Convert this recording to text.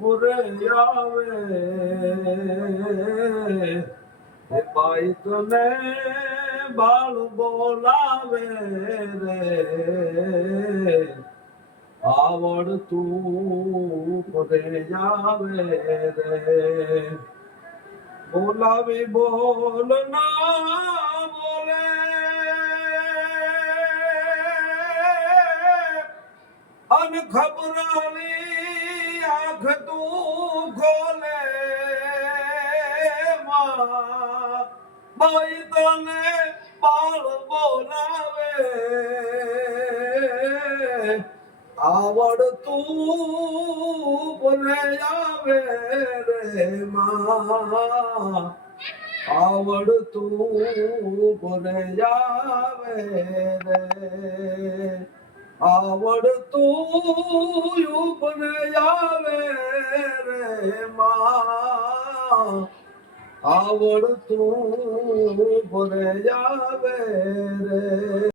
ભરે આવે બાઈ તને બાળ બોલાવે રે. આવડતું ભરે આવે રે. બોલાવી બોલ ના બોલે. અન ખબરાલી માં બાઈ તને બાળ બોલાવે. આવડતું બોલે આવે રે માં. આવડતું બોલે આવે રે. યુબને આવે રે માં. આવડતું ભરે જાવે રે.